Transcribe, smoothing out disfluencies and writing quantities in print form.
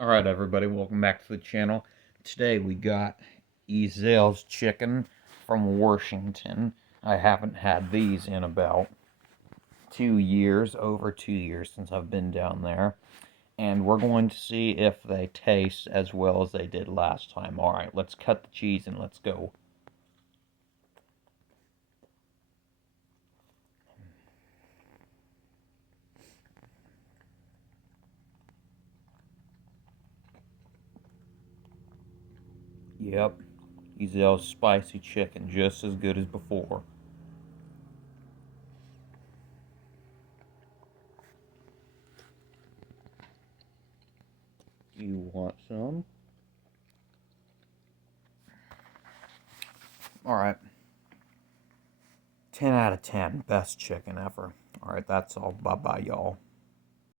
Alright everybody, welcome back to the channel. Today we got Ezells Chicken from Washington. I haven't had these in about 2 years, over 2 years since I've been down there. And we're going to see if they taste as well as they did last time. Alright, let's cut the cheese and let's go. Yep, Ezells spicy chicken, just as good as before. You want some? Alright. 10 out of 10. Best chicken ever. Alright, that's all. Bye-bye, y'all.